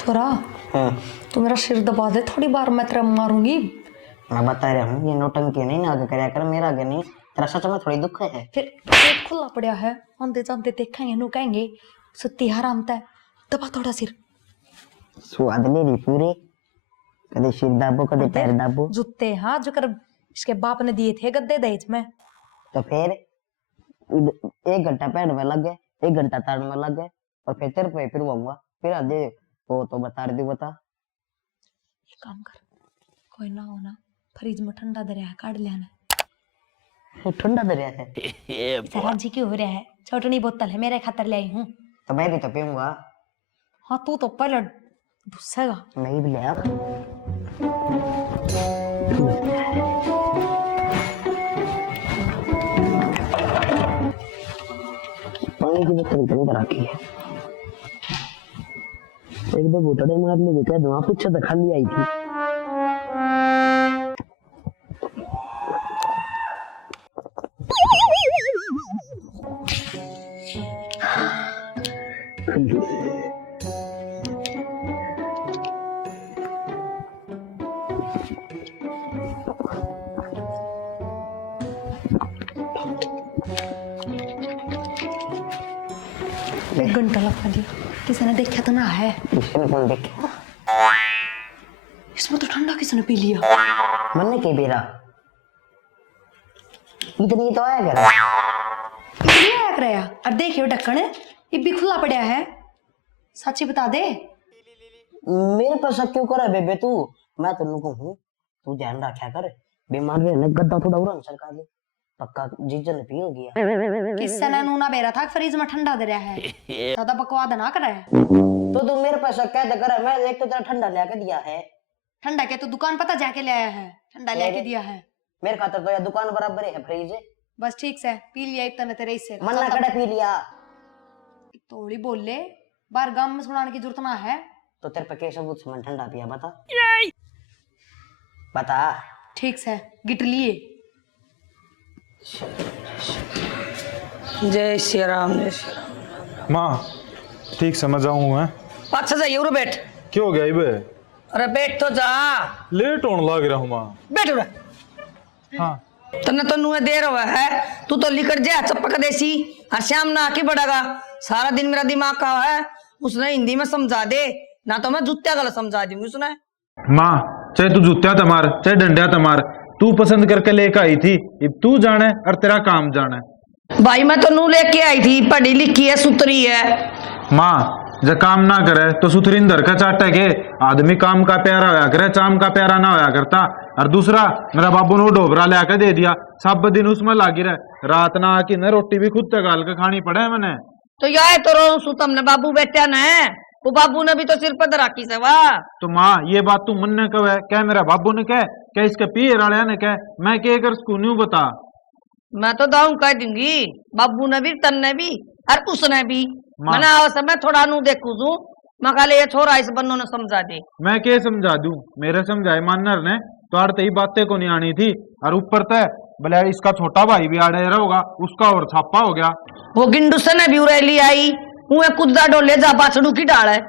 छोरा तू मेरा सिर दबा दे थोड़ी बार, मैं तेरा मारूंगी। मैं बता रहा हूँ ये नौटंकी नहीं ना आगे कराया कर, मेरा आगे नहीं। तेरा सच में थोड़ी दुख है। फिर पेट खुला पड़ा है, आंते जानते देखेंगे नु कहेंगे सत्ती हरामता है, दबा थोड़ा सिर। स्वाद ले रही पूरे, कदे सिर दाबो कदे पैर दाबो। जूते हाँ जो कर इसके बाप ने दिए थे गद्दे दहेज में। तो फिर 1 घंटा पैर में लग गए, 1 घंटा ताड़ में लग गए, और फिर तेरे पे फिर वंगा फिर आधे वो तो बता रही बता। एक काम कर, कोई ना हो ना फ्रिज में ठंडा दरिया है, काट लेना। ठंडा दरिया है सराज जी क्यों हो रहा है? छोटनी बोतल है, मेरे खातर ले आई हूँ। तो मैं भी तो पीऊंगा। हाँ तू तो पहले घुसेगा। मैं भी ले आ। पानी की बोतल बंद रखी है। एक दो घुटने मारने को कह दो, पूछा तो खाली आई थी। एक घंटा लगा दिया, किसी ने देखा तो ना है? इसने कौन देखा? इसमें तो ठंडा किसने पी लिया? मन्ने के बेरा इतनी तो आया करा। इतनी आया कराया? अब देखियो ढक्कन ये भी खुला पड़ा है, सच्ची बता दे। मेरे पर शक क्यों कर बेबे तू? मैं तेनू कहूं तू ध्यान रखा कर, बीमार रहने गद्दा थोड़ा उड़न सरकार ले पक्का जीजन पी हो गया। किसने ने नूना बेरा था फ्रिज में ठंडा दे रहा है, ज्यादा बकवाद ना करे। तो तू मेरे पर शक कैसे कर? मैं एक तो तेरा ठंडा लेके दिया है। ठंडा के तो दुकान पता जाके ले आया है, ठंडा लेके दिया है। मेरे खातर तो यह दुकान बराबर है फ्रिज। बस ठीक से पी लिया एक तने तेरे इससे मन्ना कड़े पी लिया। थोड़ी बोल ले, बार गांव में सुनाने की जरूरत ना है। तो तेरे पे के सबूत से ठंडा पिया बता बता। ठीक से गिट लिए। जय श्री राम, जय श्री राम। माँ ठीक समझ आऊँ मैं। अच्छा जाइए उरे बैठ। क्यों हो गया इबे? अरे बैठ तो जा, लेट होने लग रहा हूँ माँ। बैठ उरे। हाँ तन्ने तो नुए देर हुआ है, तू तो लिकट जा चपक देसी। हर शाम ना आके बढ़ेगा, सारा दिन मेरा दिमाग का है। उसने हिंदी में समझा दे, ना तो मैं जूत्या गलत समझा दूंगी उसने। माँ चाहे तू जूत्या तमार चाहे डंडिया तमार, तू पसंद करके लेकर आई थी, अब तू जाने और तेरा काम जाने। भाई मैं तो नू लेके आई थी, पढ़ी लिखी है, सुतरी है। माँ जब काम ना करे तो सुथरिंदर का चाटे के आदमी काम का प्यारा होया करे, चाम का प्यारा ना होया करता। और दूसरा मेरा बाबू ने डोबरा लेकर दे दिया, सब दिन उसमें लागी रहे, रात ना आके न रोटी भी खुद तगाल के खानी पड़े मैंने। तो यार तो रो सुतम ने बाबू बैठा न, वो बाबू ने भी तो सिर पर राखी से वाह। तो माँ ये बात तू मन ने कहे क्या मेरा बाबू ने कह क्या इसके पिए राड़िया ने कह, मैं क्या कर सकूं न्यू बता। मैं तो दाऊ कह दूंगी, बाबू ने भी तन्ने भी और उसने भी। मैंने आवश्यक मैं थोड़ा नू देखू तू, मैं कहा ये छोरा इस बन्नों ने समझा दे। मैं क्या समझा दूं, मेरे समझाए मानर ने तो आड़ते ही बातें को नहीं आनी थी। और ऊपर तय भले इसका छोटा भाई भी आड़े रहोगा, उसका और छापा हो गया। वो गिंडू से ने भी उड़ेली आई, उहे कुद्दा डोले जा बाछड़ू की डाल है।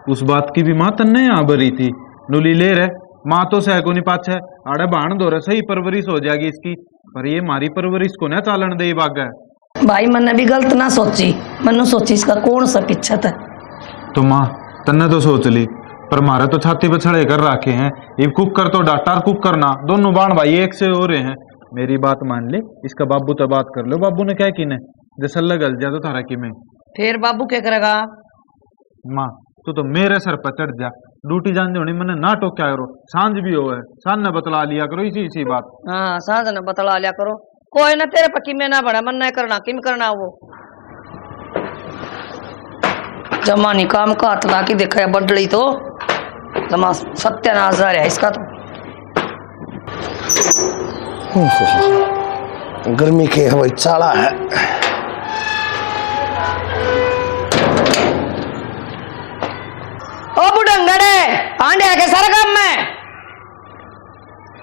उस बात की भी माँ तन्ने यहाँ भरी थी, नुली ले रहे माँ तो सह को नहीं पाछे आड़े बाण दो रहे, सही परवरिश हो जाएगी इसकी। पर ये मारी परवरिश को न चालन दे बाग है। भाई मैंने भी गलत ना सोची, मैंने सोची इसका कौन सा किच्छत है। तो माँ तन्ने तो सोच ली, पर मारे तो छाती पे छड़े कर रखे हैं। ये कुकर तो डाटा और कुकर ना, दोनों बाण भाई एक से हो रहे हैं। मेरी बात मान ले, इसका बाबू तो बात कर लो। बाबू ने क्या की ने जैसा लगल जा तो थारा की में फिर बाबू क्या करेगा? माँ तू तो मेरे सर पर चढ़ जा, ड्यूटी जान होनी मैंने ना टोक्या करो, सांझ भी हो है सांझ ने बतला लिया करो इसी बात। हाँ सांझ ने बतला लिया करो, कोई ना तेरे पक्की में ना बड़ा मन नहीं करना, किम करना वो जमानी काम का हाथ ला के देखा है बदली तो जमा सत्यानाश है इसका तो। गर्मी के हवाई चाला है। ओ बुढ़ंगड़े आंडे के सारा काम में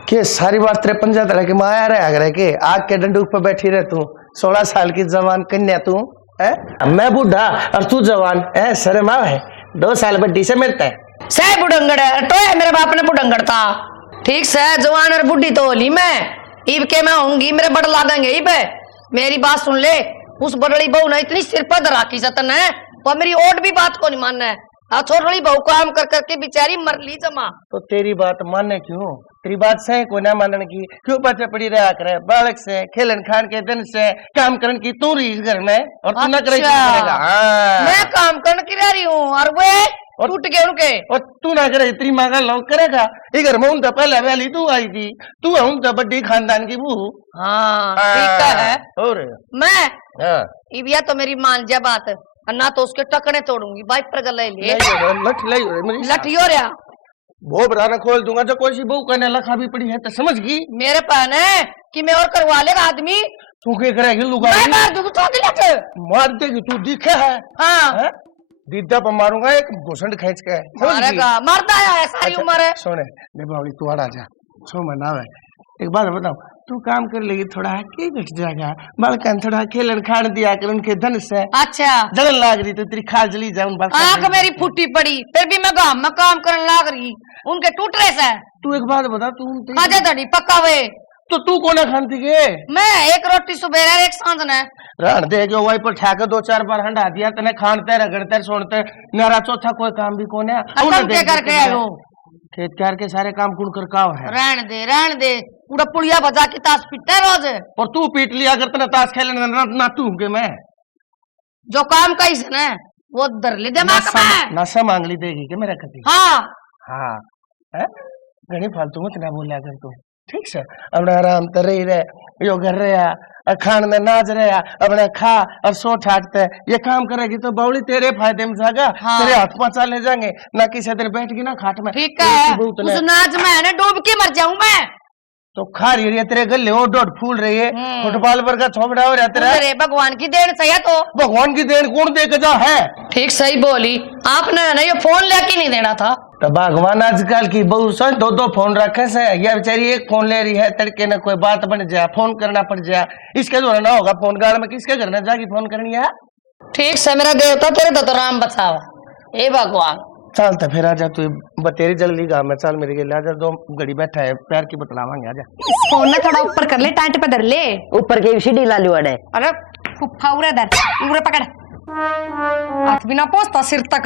के सारी बात तेरे पंजा तरह के माया रहे के आग के डंडूक पर बैठी रहे तू, 16 साल की जवान कन्या तू है, मैं बूढ़ा और तू जवान है। शर्म आवे 2 साल बड्डी से मिलता है। सह बुढ़ंगड़ है तो है मेरे बाप ने बुढ़ंगड़ था। ठीक से जवान और बुढ़ी तो होली मैं ईब के मैं होंगी मेरे बड़ लागेंगे ईब। मेरी बात सुन ले, उस बड़ड़ी बहू ने इतनी सिर पर राखी सतन है और मेरी और भी बात को नहीं मानना है। छोटी बहू काम कर करके बेचारी मर ली जमा। तो तेरी बात माने क्यों? तेरी बात सही को ना मानने की क्यों पीछे पड़ी रहा करे? बालक से खेलन खान के दिन से काम करने की तू रही घर में और तू ना करे करेगा। हाँ। मैं काम करने की रह रही हूँ और वे टूट गए उनके और तू ना करे तेरी माँ का लोग करेगा। इधर में उनका पहले वाली तू आई थी, तू है उनका बड्डी खानदान की बहू। हाँ ठीक है। और मैं हाँ इबिया तो मेरी मान जा बात और ना तो उसके टकने तोड़ूंगी बाइक पर गले ले लठियो रहा वो बराना खोल दूंगा जो कोई सी बहू कहने लखा भी पड़ी है तो समझ गई मेरे पान है कि मैं और करवा लेगा आदमी। तू क्या करेगी लुगा? मैं मार दूंगा तो लट मार देगी तू दिखे है? हाँ दीदा पर मारूंगा एक घुसंड खींच के। मारेगा मरता है सारी उम्र है। सोने दे तू आ जा सो मना है। एक बात बताओ, तू काम कर लेगी थोड़ा के बैठ जाएगा बालकन थोड़ा खेलन खान दिया कर उनके धन से। अच्छा जलन लाग रही तो तेरी खाल जली जाए उन आंख मेरी फूटी पड़ी फिर भी मैं गांव में काम करने लाग रही उनके टूट रहे से। तू एक बात बता, तू आजा धड़ी पक्का वे तो तू कोना खानती के? मैं एक रोटी सुबह एक सांझ ने रहन दे जो वही पर ठाके 2-4 बार हंडा दिया तने खानते रगड़ते सोनते मेरा चौथा कोई काम भी कोने क्या करके आयो खेत कार के सारे काम कुल कर काव है। रहन दे पूरा पुड़िया बजा के ताश पीटते रोज और तू पीट लिया अगर तने ताश खेलने ना तू के मैं जो काम का ही ना वो दर ले दिमाग में नशा मांग ली देगी के मेरा कभी। हाँ हाँ घनी फालतू मत ना बोलिया कर तू ठीक से अपने आराम तर रही रहे यो घर रहा खान में नाच रहा अपने खा और सो ठाकते ये काम करेगी तो बावली तेरे फायदे में जाएगा। हाँ। तेरे हाथ पांच ले जाएंगे ना किसी दिन बैठ गई ना खाट में। ठीक है उस नाच में ना डूब के मर जाऊं मैं तो खा रही है तेरे गले ओ डोट फूल रही है फुटबॉल पर का छोपड़ा हो रहता है। भगवान की देन सही है तो भगवान की देन कौन दे के जा है? ठीक सही बोली आपने ना ये फोन लेके नहीं देना था। तो भगवान आजकल की बहू सो 2-2 फोन रखे से ये बेचारी एक फोन ले रही है तड़के न कोई बात बन जाए फोन करना पड़ जाए इसके द्वारा ना होगा फोन गाड़ में किसके घर में जाके फोन करनी है? ठीक से मेरा देवता तेरे तो राम बचावा ए भगवान। चल तो फिर आजा तू बतेरी जल्दी गाँव में चल मेरे लिए आजा 2 घड़ी बैठा है प्यार की बतलावांगे आजा। फोन ना थोड़ा ऊपर कर ले टाइट पे धर ले ऊपर के सीढ़ी ला लियो अड़े। अरे फुफ्फा उरे धर उरे पकड़ हाथ बिना पहुंचता सिर तक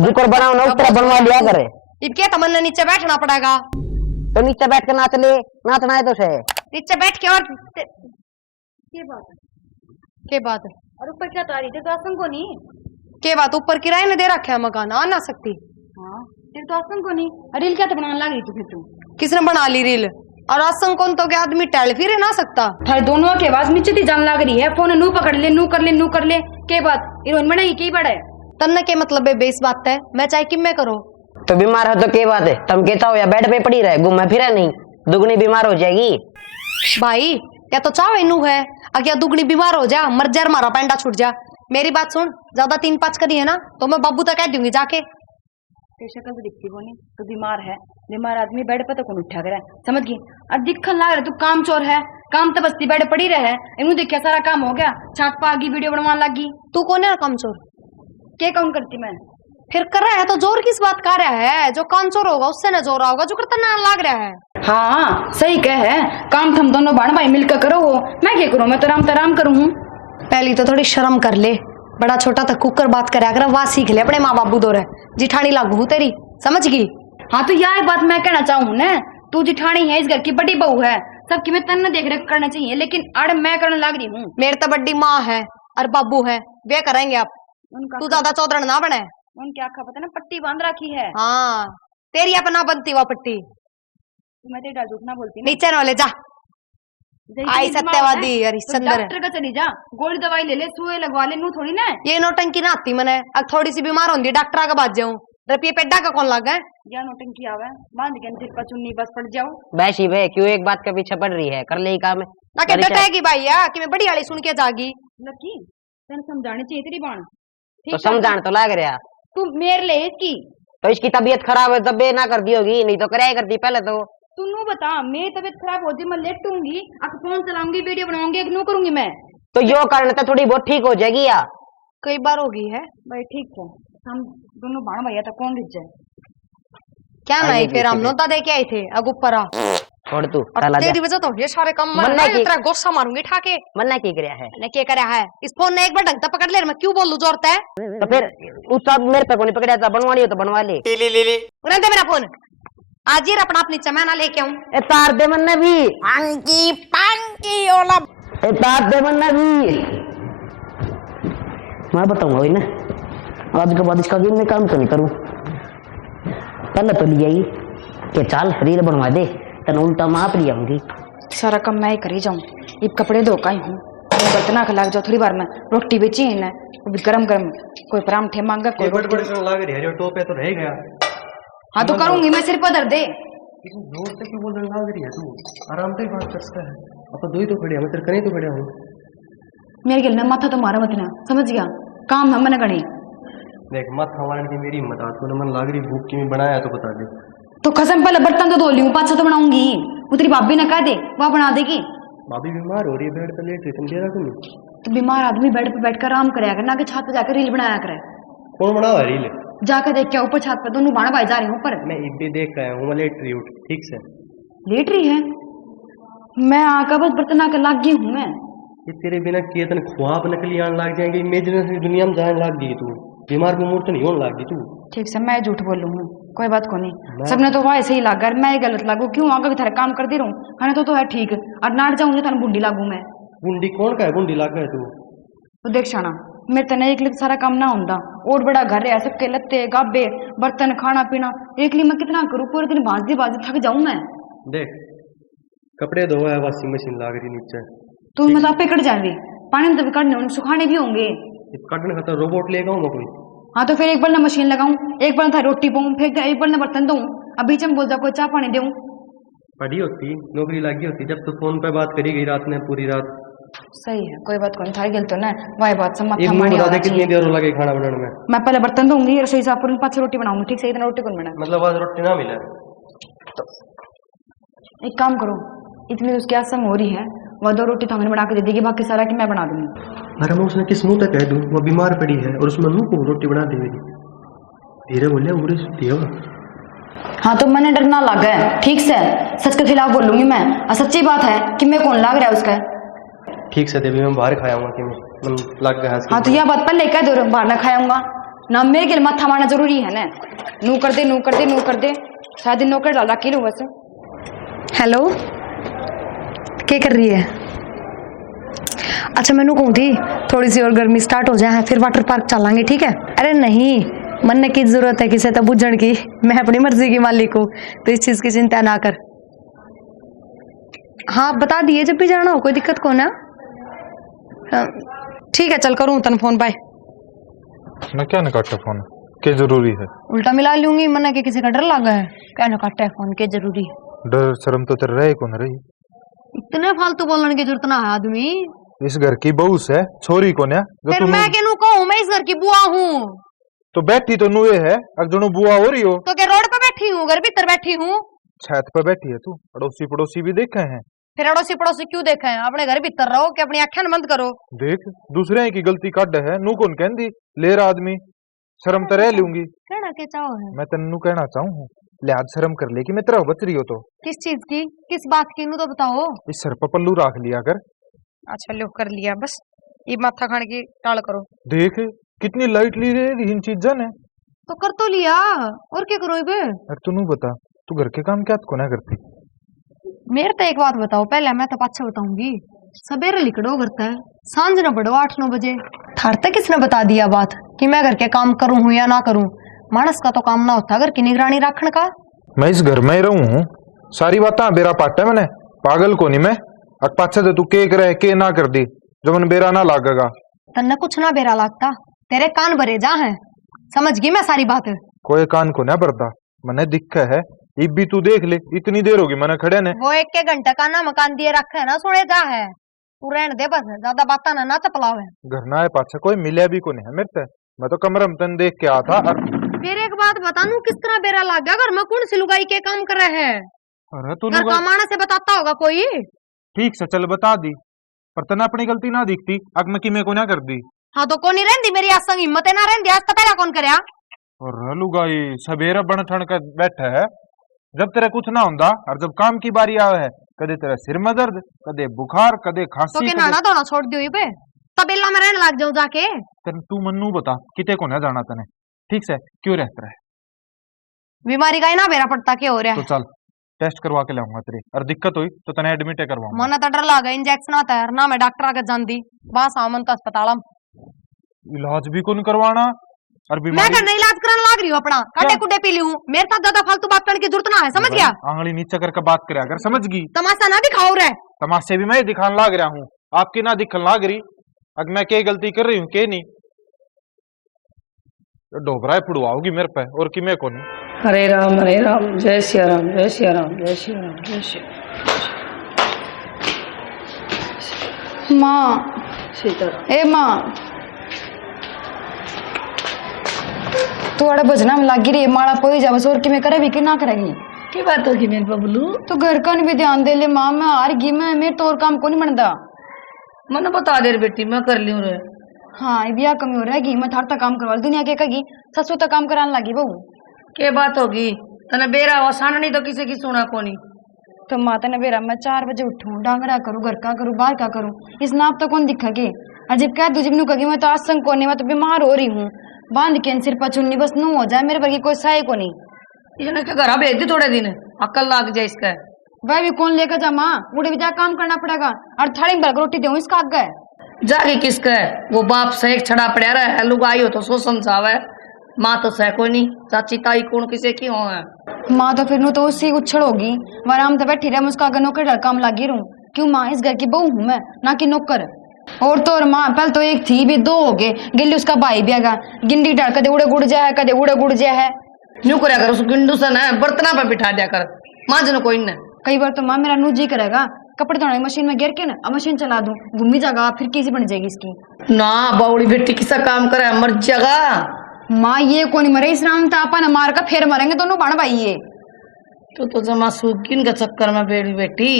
ऊपर बनाओ ना ऊपर बनवा लिया करे। इब क्या तमन्ना नीचे बैठना पड़ेगा तो नीचे बैठ के नाच ले नाचना है तो से नीचे बैठ के और के बात है और ऊपर क्या तारी थे तो को नहीं के बात ऊपर किराए ने दे रखा है मकान आ ना सकती। हाँ तेरे तो को नहीं रील क्या तो बनाने लग रही तू फिर तू किसने बना ली रील और आसंग कौन तो क्या आदमी टैल फिर ना सकता थारे दोनों के आवाज नीचे थी जान लग रही है फोन नू पकड़ ले नू कर ले के बात हीरोइन बनाई की बड़ा है तन्ने के मतलब है बेस बात है मैं चाहे कि मैं करो तो बीमार हो तो के बात है तुम कहता हो या बेड पे पड़ी रहे घूमे फिरे नहीं दुगनी बीमार हो जाएगी भाई या तो चाहो इनू है अगर दुगनी बीमार हो जा मर जा मारा पैंडा छूट जा। मेरी बात सुन ज्यादा 3-5 करी है ना तो मैं बाबू तक कह दूंगी जाके तेरी शक्ल तो दिखती को नहीं तो बीमार है बीमार आदमी बेड पे तो कौन उठा करे समझ गई और दिखन लग रहा तू काम चोर है काम तो बस्ती बेड पड़ी रहे इन्हों देखिया सारा काम हो गया छात पा गई वीडियो बनवाने लगी तू कौन है काम चोर क्या काम करती मैं फिर कर रहा है तो जोर किस बात कर रहा है जो काम चोर होगा उससे ना जोर होगा जो करता ना लग रहा है। हाँ सही कह है काम थम दोनों बहन भाई मिलकर करो हो मैं क्या करूँ मैं तो राम करूँ हूँ। पहली तो थोड़ी शर्म कर ले बड़ा छोटा तक कुकर बात करे अगर वाह सीख ले अपने माँ बाबू दौरे जिठानी लागू तेरी समझ गई। हाँ तो यह बात मैं कहना चाहूँ ना तू जिठानी है इस घर की बड़ी बहू है सबकी मैं तन्ना देख रेख करना चाहिए लेकिन अड़ मैं करने लग रही हूँ। मेरे तो बड़ी माँ है और बाबू है वे करेंगे आप तू ज्यादा चौधरण ना बने उनकी आँखा पता ना पट्टी बांध रखी है। हाँ तेरी अपना बनती हुआ पट्टी मैं तेरा झूठ ना बोलती नीचे न ले जा आई सत्यवादी हरिश्चंद्र डॉक्टर का चली जा गोली दवाई ले ले सुई लगवा ले नू थोड़ी ना ये नौटंकी ना आती मैंने अब थोड़ी सी बीमार होती डॉक्टर का बात जाऊं रुपये पेड्डा का कौन लगा या नौटंकी आवे बांध के सिर पर चुन्नी बस पड़ जाओ वैसी वे क्यों एक बात के पीछे पड़ रही है कर ले काम ना के डटेगी भाई या कि मैं बड़ी वाली सुन के जागी लकी तेन समझानी चाहिए तेरी बाण तो समझाने तो लग रहा तू मेरे ले इसकी तो इसकी तबीयत खराब है तब ना कर दी होगी नहीं तो कराया करती पहले तो तू नू बता मेरी तबीयत खराब होती मैं लेटूंगी फोन चलाऊंगी वीडियो बनाऊंगी नू करूंगी मैं तो यो कारण तो थोड़ी बहुत ठीक हो जाएगी या कई बार होगी है भाई ठीक है हम दोनों बाण भैया तो कौन रिझ जाए। क्या नहीं फिर हम नोता दे के आए थे अब ऊपर आ छोड़ तू और कल आ जा। तेरी वजह तो ये सारे काम मन्ना मैं की- तेरा गुस्सा मारूंगी ठाके मन्ना की करया है ने क्या करया है इस फोन ने एक बार ढंग से पकड़ ले मैं क्यों बोलूं जोरते है तो फिर उस सब मेरे पे को नहीं पकड़या था, बनवा लियो तो बनवा ले। उन्हें दे मेरा फोन आज ही अपना नीचे मैं ना लेके आऊं ए तार दे मन्ना भी पांकी ओला ए तार दे मन्ना भी मैं बताऊंगा वही ना आज के बाद इसका भी मैं काम तो नहीं करूं। पहले तो लिया ही कि चाल रील बनवा दे तन उल्टा माप लिया आऊंगी। सारा काम मैं ही करी जाऊं। ये कपड़े धो का ही हूँ बर्तना खा लाग जाओ थोड़ी बार में रोटी बेची है ना वो भी गरम गरम कोई परांठे मांगा कोई रोटी। लाग रही है टोपे तो रह गया। हाँ तो करूंगी मैं सिर पर दर्द दे। जोर से क्यों बोलने लाग रही है तू? आराम से बात करता है। अब तो दो ही तो खड़े हैं, मैं तेरे कहीं तो खड़े हूँ। मेरे गिल ना माथा तो मारा मत ना समझ गया काम है मन गणे। देख मत हमारे की मेरी मत तूने मन लाग रही भूख की बनाया तो बता दे। तो कसम पहले बर्तन तो धो ली हूँ पाछा तो बनाऊंगी वो तेरी भाभी ने कह दे वह बना देगी। भाभी बीमार हो रही है बेड पे लेट रही तुम दे रहा तुम। तो बीमार आदमी बेड पे बैठकर आराम कराया कर ना कि छत पे जाकर रील बनाया करे। कौन बना रही है? जाकर देख के ऊपर छत पे दोनों बाण भाई जा रहे हैं ऊपर। मैं इब भी देख आया हूँ, मैं लेट रही उठ ठीक से। लेट रही है मैं आकर बस बर्तन आकर लाग गई हूँ मैं। ये तेरे बिना किए तन ख्वाब नकली आने लग जाएंगे, इमेजिनरी दुनिया में जाने लग गई तू। बीमार बीमार तो नहीं होने लग गई तू। ठीक से मैं झूठ बोल लूंगी कोई बात को नहीं सबने तो वह ऐसे ही लागा मैं ही गलत लागू क्यों आगे भी थारे काम करती रहूं खाने तो है ठीक और नाट जाऊंगी थाने बुंडी लागू मैं। गुंडी कौन का है? गुंडी लग गए तू। तो देख शाना मेरे तो एक लिख सारा काम ना होता और बड़ा घर है सबके लत्ते गाबे बर्तन खाना पीना एक मैं कितना करूँ पूरे दिन बाजी थक जाऊं मैं। देख कपड़े धोया है वॉशिंग मशीन लाग रही नीचे। तू मैं तो आपे कट जाएंगे पानी तो भी कटने होंगे सुखाने भी होंगे। कटने खाता रोबोट लेगा हूँ कोई। हाँ तो फिर एक बार ना मशीन लगाऊं एक बार था रोटी पाऊं फिर एक बार ना बर्तन दूं अब बीच में बोल जा कोई चाय पानी दूं। पढ़ी होती नौकरी लगी होती जब तो फोन पे बात करी गई रात में पूरी रात। सही है कोई बात को नहीं था गिल तो ना वही बात सब एक माथा मुंह मारी बता दे होना कितनी चाहिए। देर लगे खाना बनाने में? मैं पहले बर्तन दूंगी रसोई साफ करूंगी पाँच रोटी बनाऊंगी ठीक से इतना रोटी कौन बना। मतलब आज रोटी ना मिले तो एक काम करो इतनी तो उसकी आसम हो रही है वह दो रोटी तो हमें बना के दे देगी बाकी सारा कि मैं बना दूंगी। अरे मैं उसने किस मुंह तक कह दूं वो बीमार पड़ी है और उसमें मुंह को रोटी बना दे मेरी। धीरे बोले उड़ी सुती है वो। हाँ तो मैंने डर ना लगा है ठीक से सच के खिलाफ बोलूंगी मैं और सच्ची बात है कि मैं कौन लाग रहा है उसका। ठीक से देवी मैं बाहर खाया हूँ कि मैं लग गया। हाँ तो यह बात पहले कह दो बाहर ना खाऊंगा ना मेरे के लिए माथा मारना जरूरी है ना नू कर दे नू कर दे नू कर दे शायद नौकर डाल रखी लू बस। हेलो क्या कर रही है? अच्छा मैनू कहूँ थी थोड़ी सी और गर्मी स्टार्ट हो जाए फिर वाटर पार्क चलांगे ठीक है। अरे नहीं मन की जरूरत है किसी तब बुझण की मैं अपनी मर्जी की मालिक हूँ तो इस चीज की चिंता ना कर। हाँ बता दिए जब भी जाना हो कोई दिक्कत को ना। हाँ, ठीक है चल करूँ तन फोन बाय। मैं क्या न काटा फोन के जरूरी है? उल्टा मिला लूंगी मन के किसी का डर लगा है क्या न काटा है फोन के जरूरी है। डर शर्म तो तेरे रहे कौन रही? इतने फालतू बोलने की जरूरत ना है आदमी। इस घर की बहू से छोरी को ना फिर मैं के नु कहूँ मैं इस घर की बुआ हूँ तो बैठी तो नुए है अगजनो बुआ हो रही हो तो क्या रोड पे बैठी हूँ घर भीतर बैठी हूँ। छत पे बैठी है तू अड़ोसी पड़ोसी भी देखे हैं। फिर अड़ोसी पड़ोसी क्यों देखे हैं अपने घर भीतर रहो कि अपनी आंखें बंद करो। देख दूसरे की गलती काट है नू कौन कहती ले रहा आदमी शर्म तो रह लूंगी। कहना के चाहो है मैं तेनू कहना चाहूँ लिहाज शर्म कर ले कि मैं तेरा बच रही हो तो किस चीज की किस बात की नू तो बताओ। इस सर पर पल्लू रख लिया कर। अच्छा लो कर लिया बस ये माथा खाने की टाल करो। देख कितनी लाइट ली रही इन चीजों ने तो कर तो लिया और क्या करो इबे। अरे तू नू बता तू घर के काम क्या को ना करती? मेरे तो एक बात बताओ पहले मैं तो पाछे बताऊंगी सवेरे लिकड़ो करता है सांझ न बढ़ो 8-9 बजे थार तक किसने बता दिया बात कि मैं घर के काम करूं हूं या ना करूं। मानस का तो काम ना होता घर की निगरानी रखने का। मैं इस घर में ही रहूं हूँ सारी बातें बेरा पाटा है मैंने पागल को नहीं मैं अक पाछे से तू के करे के ना कर दी जो मन बेरा ना लागेगा। तन्ने कुछ ना बेरा लागता तेरे कान भरे जा हैं समझ गई मैं सारी बात। कोई कान को ना भरता मैंने दिखा है इब भी तू देख ले इतनी देर होगी मैंने खड़े ने वो 1 घंटे का ना मकान दिए रखे है ना सुने जा है तू रहने दे बस ज्यादा बात ना तपलाव है। घर ना आए पाछे कोई मिले भी को नहीं है मेरे से मैं तो कमरे में तन देख के आ था और फिर एक बात बता नू किस तरह बेरा लाग गया घर में कौन सी लुगाई के काम कर रहे हैं अरे तू घर कमाने से बताता होगा कोई। ठीक से चल बता दी पर तना अपनी गलती ना दिखती अग मैं कि मैं को ना कर दी। हाँ तो कौन नहीं रहती मेरी आज संग हिम्मत है ना रहती आज तो पहला कौन करया और लुगाई सवेरे बन ठण कर बैठे है, जब तेरे कुछ ना होंदा और जब काम की बारी आवे है, कदे तेरा सिर में दर्द, कदे बुखार, कदे तो खांसी, के नाना धोना छोड़ दियो पे तबेला में रहने लग जाओ जाके। तू मन्नू बता किते को ना जाना तने, ठीक से क्यों रहता है? बीमारी का ही ना बेरा पड़ता क्या हो रहा तो है। चल टेस्ट करवा के लाऊंगा तेरी, और दिक्कत हुई तो तने एडमिट करवाऊंगा। मना तो डर लगा इंजेक्शन आता है ना, मैं डॉक्टर आगे जानती बस आमन तो अस्पताल इलाज भी कौन करवाना और मैं बीमारी करने इलाज कराने लग रही हूँ अपना, काटे कुटे पी ली हूँ, मेरे साथ ज्यादा फालतू बात करने की जरूरत ना है, समझ गया? आंगली नीचे करके बात करे अगर, समझ गई? तमाशा ना दिखाओ रे। तमाशे भी मैं दिखाने लाग रहा हूँ, आपकी ना दिखने लाग रही। अगर मैं क्या गलती कर रही हूँ के नहीं, डोबरा फुड़वाओगी मेरे पे और कि मैं कौन? हरे राम जय सिया राम जय सिया राम जय सिया राम जय सिया माँ सीताराम। ए माँ तू अड़े भजना में लगी रही माड़ा पोई जा बस, और कि मैं करेगी कि ना करेगी? की बात होगी मेरे बबलू? तो घर का भी ध्यान दे ले माँ, मैं हार गई, मैं मेरे तो और काम को नहीं बनता। मन बता दे रे बेटी, मैं कर लियो रे। हाँ ये ब्याह कमी हो रहेगी, मैं थार तक काम करवा दुनिया के कगी ससुर तक काम कराने लगी बहू। के बात होगी तने बेरा हुआ साननी तो किसी की सुना कोनी। तो माता ने बेरा मैं 4 बजे उठूं, डांगरा करूँ, घर का करूँ, बाहर का करूँ, इस नाप तो कौन दिखेगी? अजीब कह दूजिब नु कगी मैं तो आसंग को नहीं, मैं तो बीमार हो रही हूँ, बांध के सिर पर चुन्नी बस नू हो जाए, मेरे वर्गी कोई सहाय को नहीं। इसने के घर भेज दी थोड़े दिन, अकल लाग जाए इसका। वह भी कौन लेकर जा माँ, उड़े भी जा काम करना पड़ेगा, और थाली में भर के रोटी दूं इसका आग गए। जागी किसका है? वो बाप से एक छड़ा पड़ा रहा है, लुगाई हो तो सो समझावे, माँ तो सह कोई नहीं, चाची ताई कौन किसे की हो है। माँ तो फिर नु तो उसी उछड़ होगी, आराम से बैठी रहे, मैं उसका नौकर डर काम लगी रहूं। क्यों माँ, इस घर की बहू हूँ मैं, ना कि नौकर। और तो और माँ पहले तो एक थी भी 2 हो गए, गिल्ली उसका भाई भी आगा, गिंडी डाल कदे उड़े गुड़ जाए, कदे उड़े गुड़ जाए है। न्यू करया कर, उस गिंडू से ना बर्तना पे बिठा दिया कर, माँ जन कोई न। कई बार तो माँ मेरा नू जी करेगा कपड़े धोने की मशीन में गिर के ना अब मशीन चला दूं, घूमी जाएगा, फिर कैसी बन जाएगी इसकी। ना बाउली बेटी किसा काम करे, मर जाएगा। माँ ये कौन मरे, इस राम तापा न मार का फिर मरेंगे दोनों बाण भाई ये। तो जमा सूखिन के चक्कर में बेड़ी बेटी।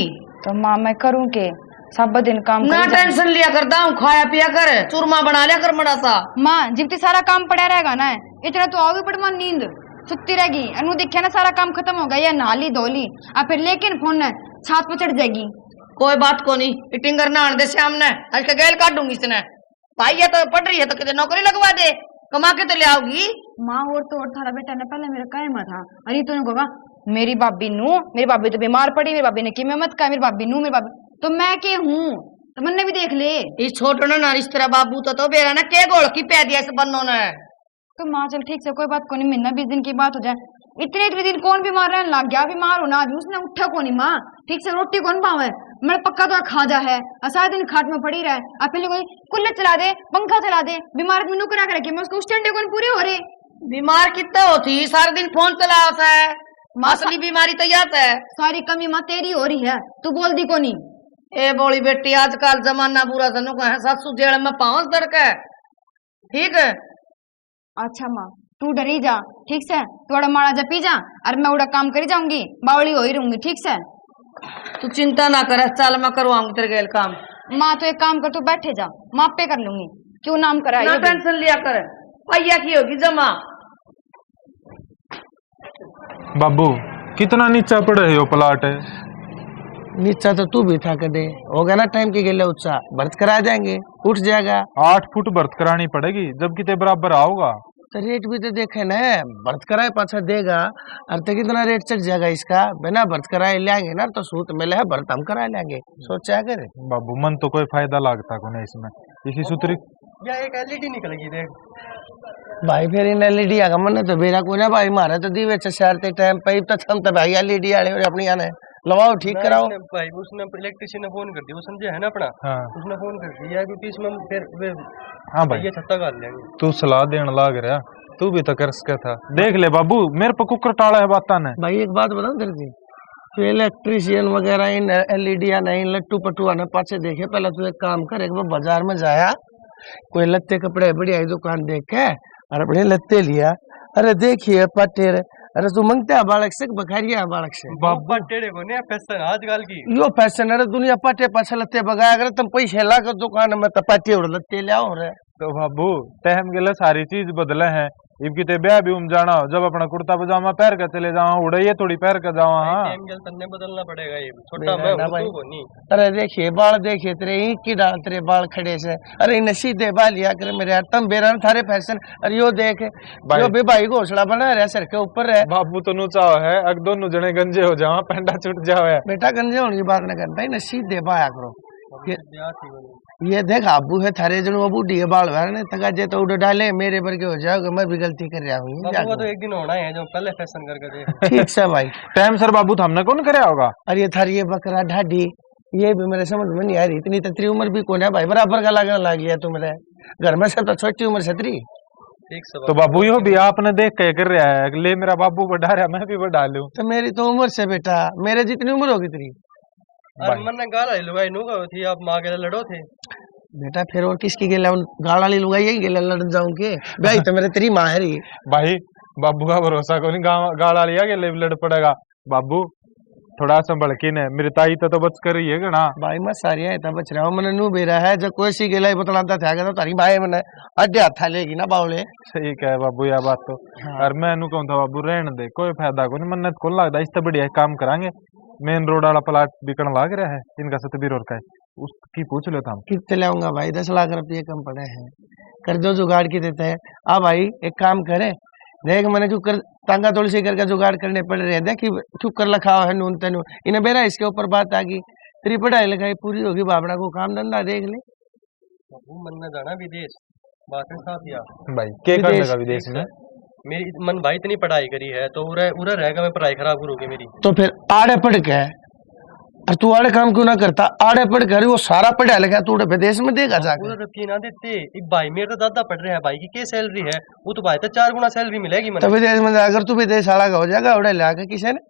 तो माँ मैं करूँ के, सब दिन काम ना करी जाऊं। टेंशन लिया करता हूँ, खाया पिया कर, चूरमा बना लिया कर बड़ा सा। माँ जितनी सारा काम पड़ा रहेगा ना, इतना तो आओगी बड़ी माँ नींद सुती रहेगी, अनु देखिए ना सारा काम खत्म हो गया, या नाली धोली और फिर लेकिन फोन ने छात पर चढ़ जाएगी। कोई बात को नहीं, टिंगर ना आने दे श्याम ने, आज का गैल काट दूंगी इसने। भाई ये तो पढ़ रही है तो कितने नौकरी लगवा दे, कमा के तो ले आओगी। माँ और तो और थारा बेटा ने पहले मेरा कहमा था, अरे तो होगा मेरी भाभी नू, मेरी भाभी तो बीमार पड़ी, मेरी भाभी ने की मैं मत कहा, मेरी भाभी नू, मेरी भाभी तो मैं के हूँ, तो मैंने भी देख ले। इस छोटो ना रिश्तेरा बाबू तो बेरा ना के गोल की पै दिया इस बन्नों ने। तो माँ चल ठीक से कोई बात को नहीं, महीना 20 दिन की बात हो जाए, इतने दिन कौन बीमार रहने लग गया, बीमार होना आदमी उसने उठा को नहीं माँ, ठीक से रोटी कौन पावे, मैं पक्का तो खा जा है, सारा दिन खाट में पड़ी रहे, अब पहले कोई कूलर चला दे, पंखा चला दे, बीमार आदमी नु करा के मैं उसको उस टंडे कौन पूरे हो रहे। बीमार कितना होती, सारा दिन फोन चला है, असली बीमारी तो याद है। सारी कमी माँ तेरी हो रही है, तू बोल दी को नहीं। ए बोली बेटी आजकल जमाना बुरा सनु कहे, सासू जेल में पांच दड़के, ठीक है? अच्छा माँ तू डरी जा, ठीक से थोड़ा माड़ा जा पी जा, और मैं उड़ा काम करी जाऊंगी, बावली हो ही रहूंगी, ठीक से। तू चिंता ना कर, चल मैं करवाऊंगी तेरे गेल काम। माँ तो एक काम कर, तू बैठे जा, माँ पे कर लूंगी, क्यों नाम करा ना टेंशन लिया कर, पैया की होगी जमा। बाबू कितना नीचा पड़े हो प्लाट है? नीचा तो तू भी था कदे, होगा ना टाइम के गेले उत्साह भर्त करा जाएंगे, उठ जाएगा। 8 फुट भर्त करानी पड़ेगी, जब कितने बराबर आओगा। तो रेट भी तो देखे ना, भर्त कराए पाछा देगा, और तो कितना रेट चढ़ जाएगा इसका, बिना भर्त कराए लेंगे ना तो सूत मिले है, भर्त हम करा लेंगे, सोचा करे। बाबू मन तो कोई फायदा लागता को नहीं इसमें, इसी सूत्री या एक एलईडी निकलेगी देख भाई, फिर इन एलईडी आगा मन तो बेरा को ना भाई, मारे तो दीवे चारते टाइम पे तो हम तो भाई एलईडी आले अपनी आने लवाओ, ठीक कराओ भाई। उसने इलेक्ट्रिशियन ने फोन कर दिया, वो समझे है ना अपना। हाँ। उसने फोन कर दिया क्योंकि इसमें फिर हाँ भाई ये छत्ता काट लेंगे। तू सलाह देने लाग रहा, तू भी तो कर सका था, देख ले बाबू मेरे पर कुकर टाला है बात ने। भाई एक बात बताऊं तेरे जी, तो इलेक्ट्रिशियन वगैरह इन एलईडी या नहीं लट्टू पट्टू आने पाछे देखे, पहले तू एक काम कर, एक बार बाजार में जाया, कोई लत्ते कपड़े बढ़िया दुकान देख के और अपने लत्ते लिया, अरे देखिए पटेर, अरे तू मंगता है बालक से बखारिया बालक से बाबा टेढ़े को नहीं फैशन आजकल की यो फैशन, अरे दुनिया पटे पाछे लत्ते बगाया करे, तुम पैसे ला कर दुकान में तो पटे और लत्ते ले आओ रे। तो बाबू टाइम गेले सारी चीज बदले हैं, इब किते ब्याह भी जाना हो जब अपना कुर्ता पजामा पहन कर चले जाओ उड़े ये थोड़ी पहन कर जाओ। हाँ तन्ने बदलना पड़ेगा ये छोटा मैं हूं तू नहीं। अरे देखिए बाल देखिए तेरे एक की डाल तेरे बाल खड़े से। अरे इन सीधे बाल लिया कर मेरे यार तम बेरा थारे फैशन। अरे यो देख यो भी भाई घोसला बना रहा सर के ऊपर है। बाबू तो नुचा है अग दोनों जने गंजे हो जाओ पेंडा छूट जाओ है। बेटा गंजे होने की बात न करता है सीधे बाया करो। ये देख आबू है थारे जन वो बूढ़ी है बाल वाले तका जे तो उड़ डाले मेरे वर्गे हो जाओगे मैं भी गलती कर रहा हूँ। तो एक दिन होना है जो पहले फैशन करके देख। ठीक से भाई टाइम सर बाबू हमने कौन कराया होगा। अरे ये थारी ये बकरा ढाडी ये भी मेरे समझ में नहीं आ रही इतनी तत्री उम्र भी कौन है भाई बराबर का लगने लग गया तू मेरे घर में सब तो छोटी उम्र से तेरी। तो बाबू यो भी आपने देख के कर रहा है ले मेरा बाबू बढ़ा रहा मैं भी बढ़ा लूं। तो मेरी तो उम्र से बेटा मेरे जितनी उम्र होगी तेरी। अरे मैंने गाला लुगाई नुगा थी आप माँ के लड़ो थे बेटा फिर और किसकी गेला गाला ली लुगाई यही गेला लड़ जाऊं के भाई तो मेरे तेरी माँ है रही। भाई बाबू का भरोसा को नहीं गाला लिया के लड़ पड़ेगा बाबू थोड़ा संभल के ने मेरी ताई तो बच कर रही है गणा। भाई मैं सारी है बच रहा हूँ मैंने नू बेरा है जब कोई सी गेला बतलाता था तो तारी भाई मैंने अड्डे हाथा लेगी ना बावले। सही कहे बाबू यह बात तो। और मैं नु कहूँ था बाबू रहने दे कोई फायदा को नहीं मन्नत को लगता इससे बढ़िया काम करांगे। मेन रोड वाला प्लाट बिकन लाग रहा है इनका सतबीर और का है उसकी पूछ लो था कितने लाऊंगा भाई 10 लाख रुपये कम पड़े हैं कर दो जुगाड़ की देते हैं। अब भाई एक काम करे देख मैंने क्यों कर तांगा तुलसी करके जुगाड़ करने पड़ रहे हैं देख क्यों कर रखा है नून तेनू इन्हें बेरा इसके ऊपर बात आ गई तेरी पढ़ाई लिखाई पूरी होगी बाबड़ा को काम धंधा देख ले। मन में जाना विदेश बात है साथ यार भाई क्या करने का विदेश में मेरी मन भाई इतनी पढ़ाई करी है तो उरे रहेगा मैं पढ़ाई खराब करूंगी मेरी। तो फिर आड़े पढ़ के और तू आड़े काम क्यों ना करता आड़े पढ़ कर वो सारा पढ़ा लिखा तू विदेश में देगा जाकर। रुपये ना देते एक भाई मेरे तो दादा पढ़ रहे हैं भाई की क्या सैलरी है वो तो भाई तो 4 गुना सैलरी मिलेगी तो विदेश में अगर तू विदेश वाला का हो जाएगा उड़े ला के किसी ने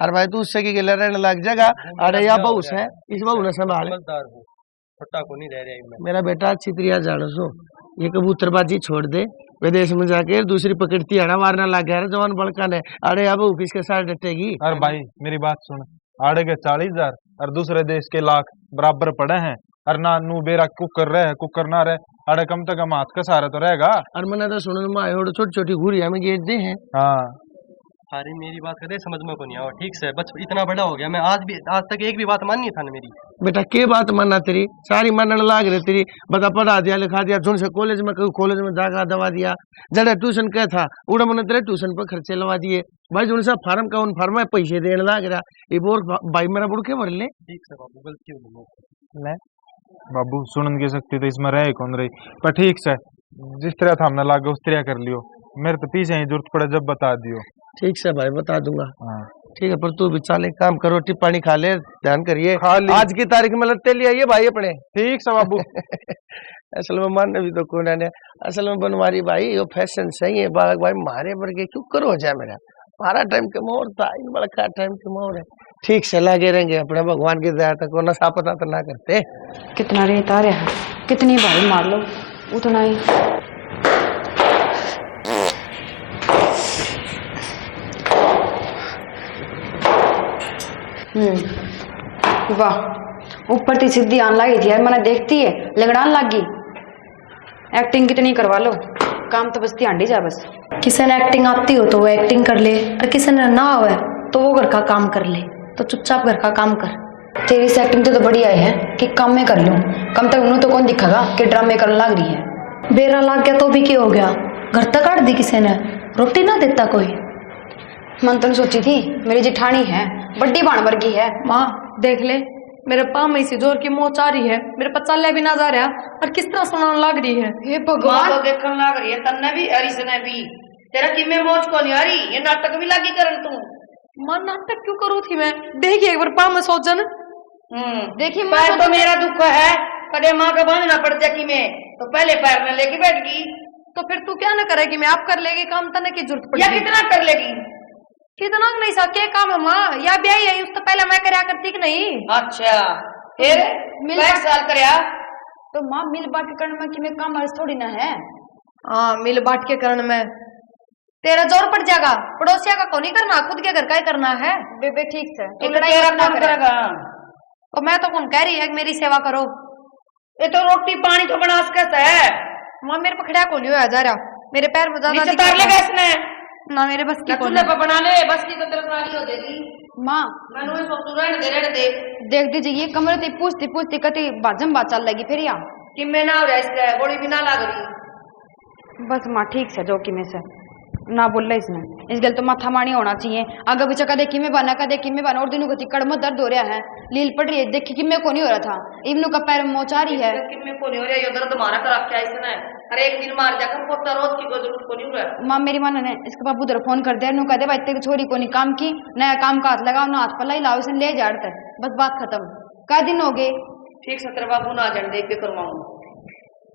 और भाई तू उससे की रहने लग जाएगा। अरे या बहू है इस बहू ने संभाल छोटा को नहीं रह रहा मेरा बेटा अच्छी तरह जानो सो ये कबूतरबाजी छोड़ दे विदेश में जाके दूसरी पकड़ती आना मारना लग गया जवान बड़का ने। अरे अब किसके साथ डटेगी। अरे भाई मेरी बात सुन आड़े के 40,000 और दूसरे देश के लाख बराबर पड़े हैं और ना नू बेरा कुकर रहे कुकर ना रहे अरे कम से कम हाथ का सहारा तो रहेगा। और मैंने तो सुन छोटी छोटी घूरिया में गेट दे हैं। हाँ अरे मेरी बात करे समझ में को नहीं आओ ठीक से बच इतना बड़ा हो गया मैं आज तक एक भी बात माननी था ना मेरी। बेटा के बात मानना तेरी सारी मानने लाग रही तेरी बता पढ़ा दिया लिखा दिया झुन से कॉलेज में कॉलेज में जाकर दवा दिया जड़ा ट्यूशन क्या था उड़ा मैंने तेरे ट्यूशन पर खर्चे लगा दिए भाई जो सा फार्म का उन फार्म में पैसे देने लग रहा ये बोर भाई मेरा बुड़ के भर ले। ठीक से बाबू गलती हो ले बाबू सुन के सकती तो इसमें रहे कौन रही पर ठीक से जिस तरह था हमने लागे उस तरह कर लियो मेरे तो पीछे ही जरूरत पड़े जब बता दियो। ठीक से भाई बता दूंगा। हाँ ठीक है पर तू भी चाले काम करो टिप पानी खा ले ध्यान करिए आज की तारीख में लगते लिए ये भाई अपने। ठीक से बाबू असल में मानने भी तो कौन है असल में बनवारी भाई ये फैशन सही है बालक भाई मारे वर्गे क्यों करो जाए मेरा मारा टाइम के मोर था इन बड़ा टाइम के मोर है। ठीक से लगे रहेंगे अपने भगवान की दया तक ना सापता तो ना करते। कितना रेत आ रहा है कितनी भाई मार लो उतना ही। वाह ऊपर थी सीधी आन लगी थी यार मैंने देखती है लगड़ान लग गई एक्टिंग कितनी करवा लो काम तो बसती आंडी जा बस। किसी ने एक्टिंग आती हो तो वो एक्टिंग कर ले और किसी ने ना आवे तो वो घर का काम कर ले तो चुपचाप घर का काम कर। तेरी से एक्टिंग तो बढ़िया है कि काम में कर लूं कम तक उन्हें तो कौन दिखेगा कि ड्रामे करने लग रही है। बेरा लग गया तो भी क्या हो गया घर तक काट दी किसी ने रोटी ना देता कोई। मन तो सोची थी मेरी जिठानी है बड्डी बाण वर्गी है। माँ देख ले मेरे पाँव में इसी जोर की मोच आ रही है मेरे पर चलने भी ना जा रहा और किस तरह सुनाने लग रही है। हे भगवान तो देखने लग रही है तन्ने भी हरी से भी तेरा किमे मौज को नहीं आ रही ये नाटक भी लगी करन तू। मां नाटक क्यों करूँ थी मैं देखिए एक बार पाँव में सोचन। देखिए पैर तो मेरा दुख है कदे माँ का बांधना पड़ जाए कि मैं तो पहले पैर में लेके बैठ गई तो फिर तू क्या ना करेगी मैं आप कर लेगी काम तने की जरूरत पड़ेगी या कितना कर लेगी कितना नहीं सा क्या काम है माँ या ब्याह है उससे पहले मैं करया करती कि नहीं। अच्छा फिर मिल साल करया तो माँ मिल बांट के करने में कि मैं काम थोड़ी ना है। हाँ मिल बांट के करने में तेरा जोर पड़ जाएगा पड़ोसिया का कौन ही करना खुद के घर का ही करना है। बेबे ठीक से तो तेरा कौन करेगा और मैं तो कौन कह रही है मेरी सेवा करो ये तो रोटी पानी तो बना सकता है। माँ मेरे पकड़िया को नहीं होया जा रहा मेरे पैर में ज्यादा नीचे दिक्कत उतार लेगा है। इसने ना मेरे बस की ना कोई चूल्हे पे बना ले, बस की तो तेरे वाली हो जाएगी। माँ मैंने वही सोचू रहने दे देख दीजिए ये कमरे ते पूछती पूछती कति बाजम बात चल लगी फिर यहाँ कि मैं ना हो रहा इसका गोली भी ना लाग रही। बस माँ ठीक से जो कि में से ना बोल रहे इसने इस गल तो माथा मानी होना चाहिए आगे पीछे का देखी में बना का देखी में बना और दिनों को कड़म दर्द हो रहा है लील पड़ रही है देखी कि मैं को नहीं हो रहा था इवनू का पैर मोचा रही है कि मैं को नहीं हो रहा ये दर्द मारा कर रखा है इसने। अरे एक दिन मार जाकर पोता रोज की कोई जरूरत को नहीं हो रहा। माँ मेरी माँ ने इसके बाबू उधर फोन कर दिया नू कह दे भाई तेरी छोरी को नहीं काम की नया काम का हाथ लगाओ ना हाथ पल्ला ही लाओ इसे ले जाते बस बात खत्म कै दिन हो गए ठीक से तेरे बाबू ना जान देख के करवाऊंगा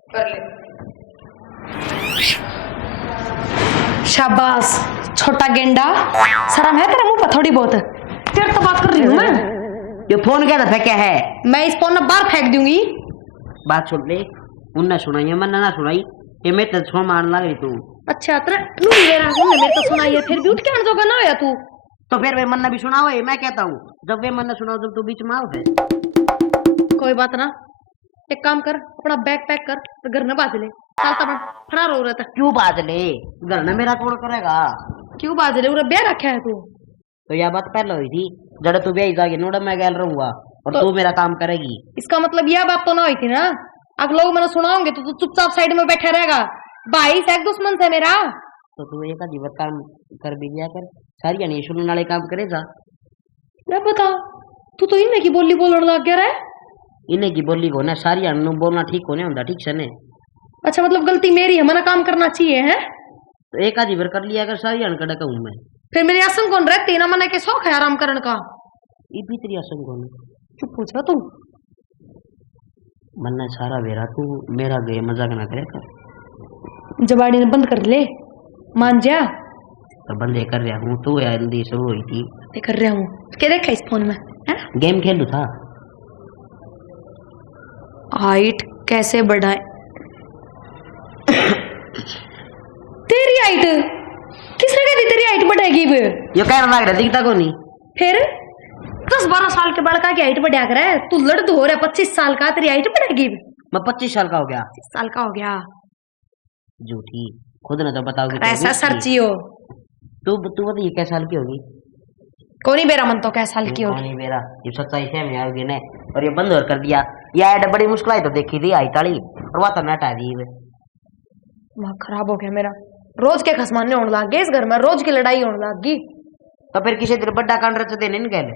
कर ले। शाबाश छोटा गेंडा, शर्म है तेरे मुंह पर थोड़ी बहुत? तेरे तो बात कर रही हूँ मैं। ये फोन क्या था, क्या है? मैं इस फोन में बाहर फेंक दूंगी। बात सुन ले, उनने सुनाई है, मैंने ना सुनाई। ये मैं तो छोड़ मारने लग रही तू। अच्छा तेरा तू मेरा हमने मेरे को सुनाई है फिर भी उठ के आने जोगा ना होया तू। तो फिर वे मन्ना भी सुनाओ, मैं कहता हूँ जब वे मन्ना सुनाओ जब तू बीच में आओ फिर। कोई बात ना, एक काम कर अपना बैग पैक कर तो घर में बाज ले। सालता बन फरार हो रहा था। क्यों बाज ले? घर में मेरा कौन करेगा? क्यों बाज ले? ब्याह रखा है तू। तो यह बात पहले हुई थी, जब तू ब्याह जाएगी नोड़ा मैं गैल रहूंगा और तो, तू मेरा काम करेगी। इसका मतलब यह बात तो ना हुई थी ना? अब लोग मैंने सुनाओगे तो तू चुपचाप साइड में बैठा रहेगा। भाई से दुश्मन से मेरा। तो तू एक अजीब काम कर भी दिया कर, सारी नहीं सुनने वाले काम करे जा। मैं बता, तू तो इन्हें की बोली बोलने लग गया है। इन्हें की बोली को ना सारी बोलना ठीक होने होता, ठीक से ने। अच्छा मतलब गलती मेरी है, मना काम करना चाहिए है? तो एक आधी बार कर लिया कर, सारी अनकड़ा कहूँ मैं। फिर मेरी आसन कौन रहती ना, मना के शौक है आराम करने का। ये भी तेरी आसन कौन? चुप पूछा तू। मन्ना सारा बेरा तू मेरा गे मजाक ना करे कर। जबाड़ी ने बंद कर ले, मान जा। तो बंदे कर रहा हूँ, तू जल्दी शुरू हुई थी। मैं कर रहा हूँ क्या देखा इस फोन में है? गेम खेलू था। हाइट कैसे बढ़ाए? तेरी हाइट किसने कह दी तेरी हाइट बढ़ेगी? ये कहना लग रहा दिखता को नहीं। फिर 10-12 साल के बड़का की हाइट बढ़ा कर है, तू लड़ हो रहा 25 साल का, तेरी हाइट बढ़ेगी? मैं 25 साल का हो गया। 25 साल का हो गया? झूठी, खुद ने तो बताओगी। ऐसा सर्ची हो तू बता ये क्या साल की होगी? कौन ही बेरा मन तो क्या साल की होगी? नहीं बेरा, ये सच्चाई है में आओगी ने। और ये बंद कर दिया। ये ऐड बड़ी मुश्किल आई तो देखी थी हाइट वाली, और वह तो नट आ दी। दिमाग खराब हो गया मेरा। रोज के खसमाने होने लग गए इस घर में, रोज की लड़ाई होने लग गई। तो फिर किसी दिन बड्डा कांड रच देने नहीं गए?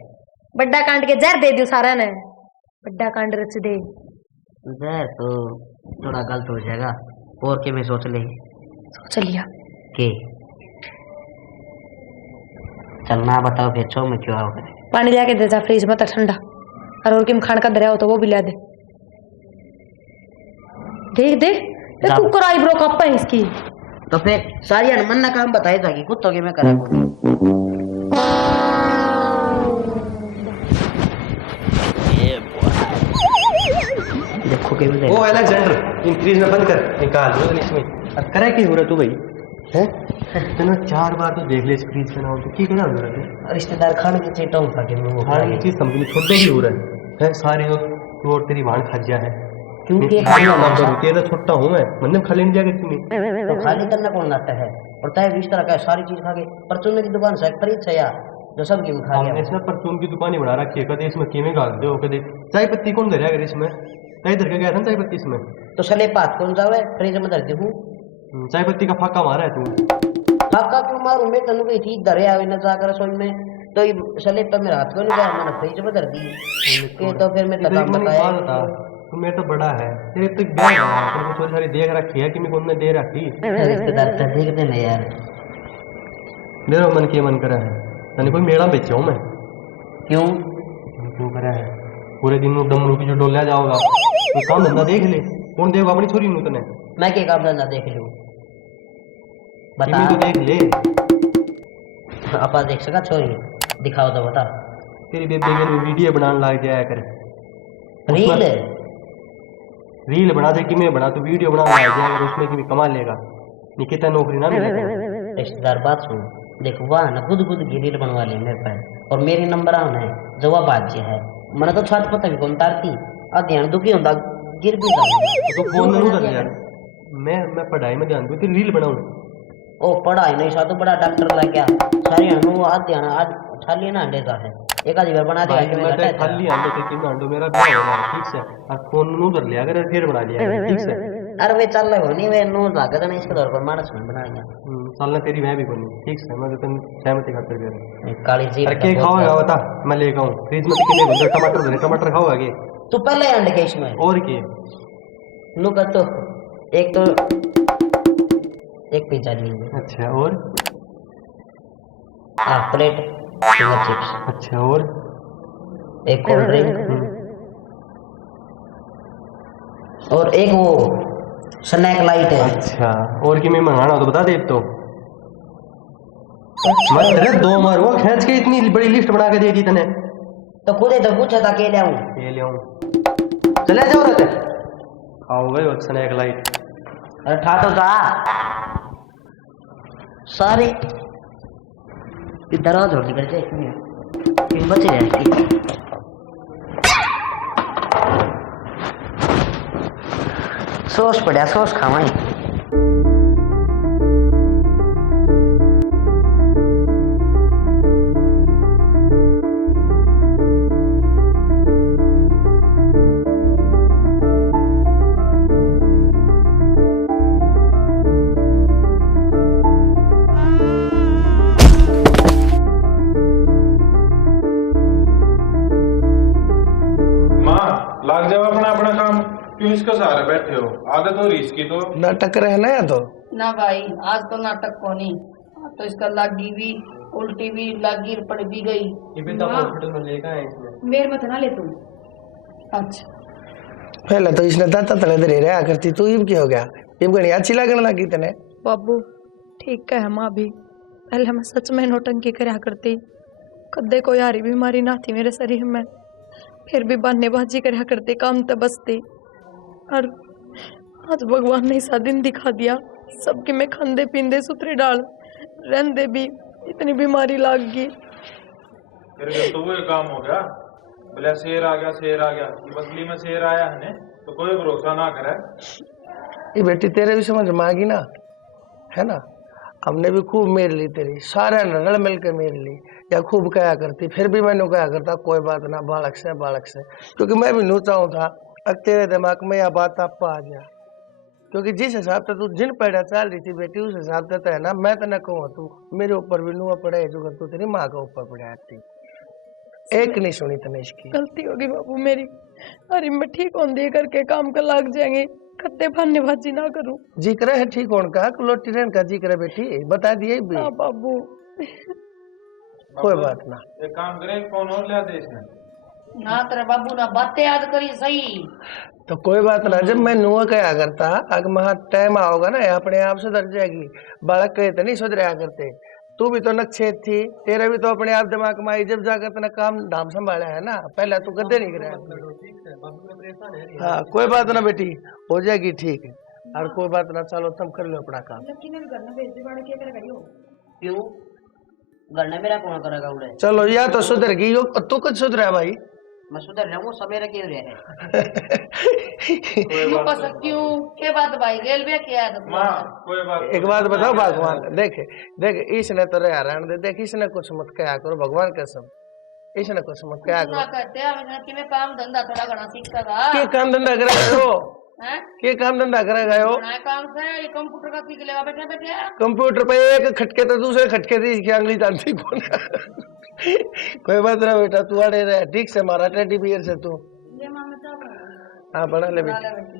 बड्डा कांड के जहर दे दियो सारा ने। बड्डा कांड रच दे जहर तो थोड़ा गलत हो जाएगा। और के में सोच ले। सोच लिया के चलना बताओ फिर छो में क्यों आओगे? पानी लाके दे जा फ्रिज में तो ठंडा, और किम खान का दरिया हो तो वो भी ला दे। देख देख तू कराई ब्रो कप्पा है इसकी। तो फिर सारी अनमन्ना काम बताए जागी, कुत्तों के मैं करा देखो के में। ओ अलेक्जेंडर, इन फ्रीज में बंद कर, निकाल दो इसमें। अब करे की हो रहा तू भाई है? तूने 4 बार तो देख ले इस फ्रीज में ना हो तो की कहना हो रहा है? रिश्तेदार खाने की चीज उठा के मैं वो खाने की चीज समझ छोटे ही हो रहा है सारी तू और तेरी भान खा जा है। क्योंकि तेरा छोटा हूँ मैं, मतलब खा लेने जाके तुम्हें तो खाली करना कौन आता है? और तय इस तरह का सारी चीज खा के परचून की दुकान से खरीद से यार जो सब की खा हमने इसमें परचून की दुकान ही बना रखी है। कदे इसमें कीमे डाल दो, कदे चाय पत्ती कौन धरे अगर इसमें चाय धर के गया था चाय पत्ती इसमें। तो सले पात कौन जावे फ्रिज में धर दे। चाय पत्ती का फाका मारा है तू। फाका क्यों मारू मैं? तनु गई थी धरे आवे न जाकर रसोई में, तो ये सले पर मेरा हाथ को नहीं गया, मैंने फ्रिज में धर दी। तो फिर मैं काम बताया तू मेरे तो बड़ा है, तेरे तो एक बैग है, तेरे को थोड़ी सारी देख रखी है कि मैं कौन ने दे रखी। रिश्तेदार कर देख दे नहीं यार, मेरा मन के मन करा है तने कोई मेड़ा बेचा हूँ मैं। क्यों क्यों करा है? पूरे दिन दम रूपी जो डोलिया जाओगा तो काम धंधा देख ले, कौन देगा अपनी छोरी नू तने? मैं क्या काम धंधा देख लूं? बता तो देख ले। आपा देख सका छोरी दिखाओ तो बता। तेरी बेबे में वीडियो बनाने लग जाया कर। रील रील बना दे कि मैं बना तो वीडियो बना लग जाया कर, उसमें भी कमा लेगा। निकिता नौकरी ना मिलेगा। रिश्तेदार बात सुन, देखो वह ना खुद की रील बनवा ले मेरे पास, और मेरे नंबर आन है जवाब आज है। मैंने तो छत पता भी कौन तारती आ ध्यान दुखी होता गिर भी जाऊंगा। तो फोन में उधर यार मैं पढ़ाई में ध्यान दूं तेरी रील बनाऊं। ओ पढ़ाई नहीं सा तो बड़ा डॉक्टर लग गया सारी हनु आते हैं आज खाली ना अंडे का है एक आधी बार बना भाई दिया मैं तो खाली आंडो से तीन आंडो मेरा भी हो रहा है ठीक से और फोन नु कर लिया अगर फिर बना लिया ठीक से। अरे वे चल रहे हो नहीं वे नो लागत नहीं इसके दौर पर मानस में बनाएंगे चलना तेरी मैं भी बनी ठीक से मैं तो तुम सहमति खातर कर काली जी अरे के खाओगा बता मैं लेके आऊं फ्रिज में कितने बंदर टमाटर खाओगा के तू पहले अंडे के इसमें और के नु कर तो एक पिज्जा लीजिए। अच्छा और हाफ प्लेट फिंगर चिप्स। अच्छा और एक कोल्ड ड्रिंक और एक वो स्नैक लाइट है। अच्छा और कि मैं मंगाना हो तो बता दे तो मैं तेरे दो मारूंगा खींच के इतनी बड़ी लिस्ट बना के दे दी तने तो खुद ही तो पूछा था के लाऊं ये ले आऊं चले जाओ रहते आओ गए और स्नैक लाइट अरे ठा तो था सारे इधर आ जोड़ निकल जाए क्यों बचे रहे सॉस पड़ा सॉस खावाई लाग जाओ अपना अपना काम क्यों इसका सहारा बैठे हो आदत हो रही इसकी तो नाटक रहना है तो ना भाई आज तो नाटक को नहीं आज तो इसका लागी भी उल्टी भी लागी पड़ भी गई ये भी तो हॉस्पिटल में लेकर आए इसमें मेरे मत ना ले तुम। अच्छा पहले तो इसने दाता तले दे रहा करती तू इब क्या हो गया इब गणी अच्छी लगने लगी तने बाबू ठीक है माँ भी पहले मैं सच में नौटंकी करया करती कदे कोई हारी बीमारी ना थी मेरे शरीर में फिर भी बहानेबाजी करया करती काम तो बसती और आज भगवान ने ऐसा दिन दिखा दिया सबके में खांदे पींदे सुथरे डाल रहंदे भी इतनी बीमारी लाग गई। फिर जब तो वो ये काम हो गया बोले शेर आ गया ये बसली में शेर आया है तो कोई भरोसा ना करे। ये बेटी तेरे भी समझ में आ गई ना है ना हमने भी खूब मेर ली तेरी सारे रल मिल के मेर ली या खूब कहा करती फिर भी मैंने कहा करता कोई बात ना बालक से क्योंकि मैं भी नू चाहूँ था अब तेरे दिमाग में यह बात आप आ गया क्योंकि जिस हिसाब से तू जिन पैड़ा चल रही थी बेटी उस हिसाब से तो है ना मैं तो न कहूँ तू मेरे ऊपर भी नुआ पड़ा है जो तू तेरी माँ के ऊपर पड़ा थी एक नहीं सुनी तने इसकी गलती होगी बाबू मेरी अरे मैं ठीक होंदी करके काम कर लाग जाएंगे कत्ते बहानेबाजी ना करूं जिक्र है ठीक होने का लोटी रहने का जिक्र है बेटी बता दिए भी हाँ बाबू कोई बात ना एक काम करें कौन और लिया दे इसमें ना तेरे बाबू ना बातें याद करी सही तो कोई बात ना जब मैं नुआ कहा करता अगर महा टाइम आओगा ना अपने आप सुधर जाएगी बालक कहे तो नहीं सुधरा करते तू भी तो नक्षेत थी तेरा भी तो अपने आप दिमाग में आई जब जाकर तेना काम धाम संभाला है ना पहले तू गद्दे नहीं कराया। हाँ कोई बात ना बेटी हो जाएगी ठीक है और कोई बात ना चलो तुम कर लो अपना काम क्यों घर ने मेरा कौन करेगा उड़े चलो या तो सुधर गई तू कुछ सुधरा भाई मैं सुधर जाऊंगा सवेरे क्यों रहे क्यों कर सकती हूँ के बात भाई गेल भी किया है तो माँ कोई बात एक बात बताओ भगवान देख इसने तो रहा रहने दे देख इसने कुछ मत कहा करो भगवान कसम इसने कुछ मत कहा ना करो करते हम कि मैं काम धंधा थोड़ा घना सीखता था के काम धंधा करे हो हैं के काम धंधा करे गए हो बड़ा काम से ये कंप्यूटर का सीख लेगा बैठे बैठे कंप्यूटर पे एक खटके तो दूसरे खटके से इसकी अंगली जानती कौन कोई बात ना बेटा तू अड़े रहे ठीक से मारा टेडी बियर से तू ये मां में चाव हाँ बना ले बना बेटी ले बेटी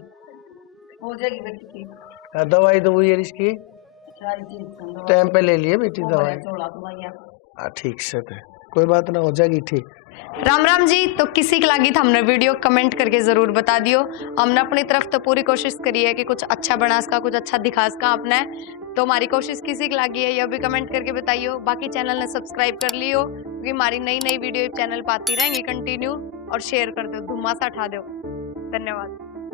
हो जाएगी बेटी की हाँ, दवाई तो ये इसकी सारी चीज टाइम पे ले लिए बेटी दवाई चोला तुम्हारी हाँ ठीक से थे कोई बात ना हो जाएगी ठीक। राम राम जी तो किसी के लागी था हमने वीडियो कमेंट करके जरूर बता दियो हमने अपनी तरफ तो पूरी कोशिश करी है कि कुछ अच्छा बना इसका कुछ अच्छा दिखा इसका आपने तो हमारी कोशिश किसी के लागी है यह भी कमेंट करके बताइयो बाकी चैनल ने सब्सक्राइब कर लियो क्योंकि हमारी नई नई वीडियो चैनल पाती रहेंगी कंटिन्यू और शेयर कर दो धुमासा उठा दो धन्यवाद।